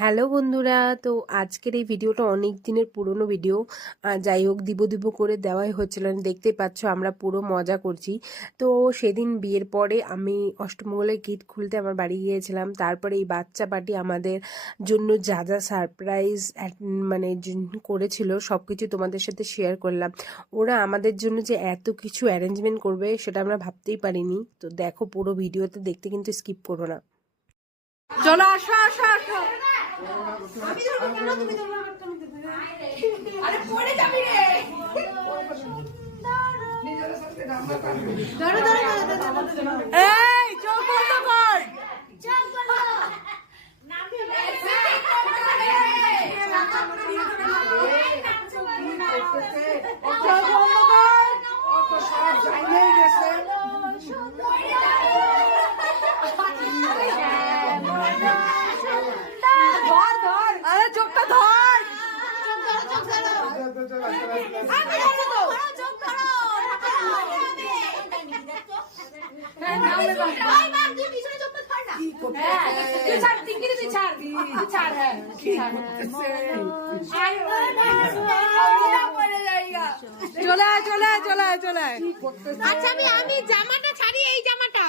Hello বন্ধুরা, তো আজকের এই ভিডিওটা অনেক দিনের পুরনো ভিডিও। যাই হোক, দিব করে দেওয়াই হচ্ছিল না। দেখতেই পাচ্ছ আমরা পুরো মজা করছি। তো সেদিন বিয়ের পরে আমি অষ্টমঙ্গলের গিট খুলতে আমার বাড়ি গিয়েছিলাম। তারপরে এই বাচ্চা পার্টি আমাদের জন্য যা যা সারপ্রাইজ মানে করেছিল সব কিছু তোমাদের সাথে শেয়ার করলাম। ওরা আমাদের জন্য যে এত কিছু অ্যারেঞ্জমেন্ট করবে সেটা আমরা ভাবতেই পারিনি। তো দেখো, পুরো ভিডিওতে দেখতে কিন্তু স্কিপ করো না। চলো আসো আসো আসো। আরে পড়ে যাবি রে। ধরো ধরো এই চোখ বন্ধ কর। চোখ বন্ধ। চলে আয় চলে আয় চলে আয় চলে আয়। আচ্ছা আমি জামাটা ছাড়ি, এই জামাটা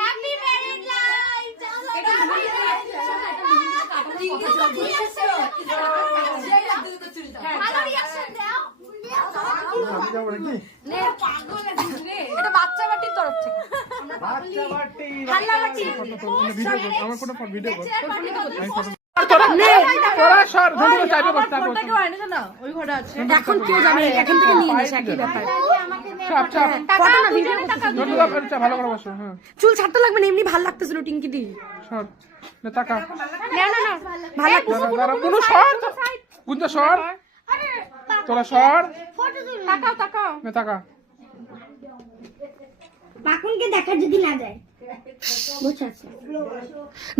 হ্যাপি ম্যারেড লাইফ। ভালো রিঅ্যাকশন দাও। এটা বাচ্চা বাটির তরফ থেকে। বাচ্চা বাটি হাল্লা বাটি আমার কোনো ভিডিও কর। এখন কেউ যাবে, এখান থেকে নিয়ে নিস, একই ব্যাপার। চুল ছাড়তে লাগবে না, এমনি ভাল লাগতেছিল টিঙ্কি দি। দেখা যদি না যায়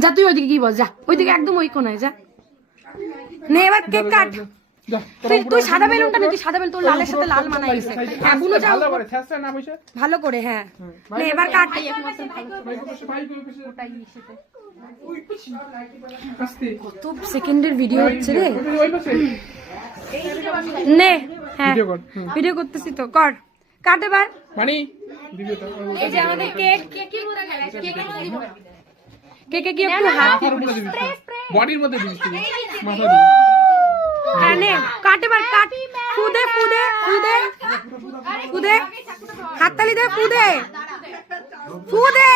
যা তুই ওইদিকে কি বল, যা ওইদিকে একদম ওই কোনায় যা। নে এবার কেক কাট। তুই সাদা বেলুনটা নে, তুই সাদা বেলুন, তোর লালের সাথে লাল মানাই গেছে। এগুলো যাও ভালো করে। হ্যাঁ নে এবার কাট। কত সেকেন্ডের ভিডিও হচ্ছে রে। নে হ্যাঁ ভিডিও করতেছি তো, কর কাট এবার। মানে এই যে আমাদের কেক, কেকের মধ্যে কেকে কি একটু হাত বডির মধ্যে দিবি, মাথা দিবি। হ্যাঁ নে কাট এবার, কাট। ফুদে ফুদে ফুদে ফুদে, হাততালি দে, ফুদে ফুদে।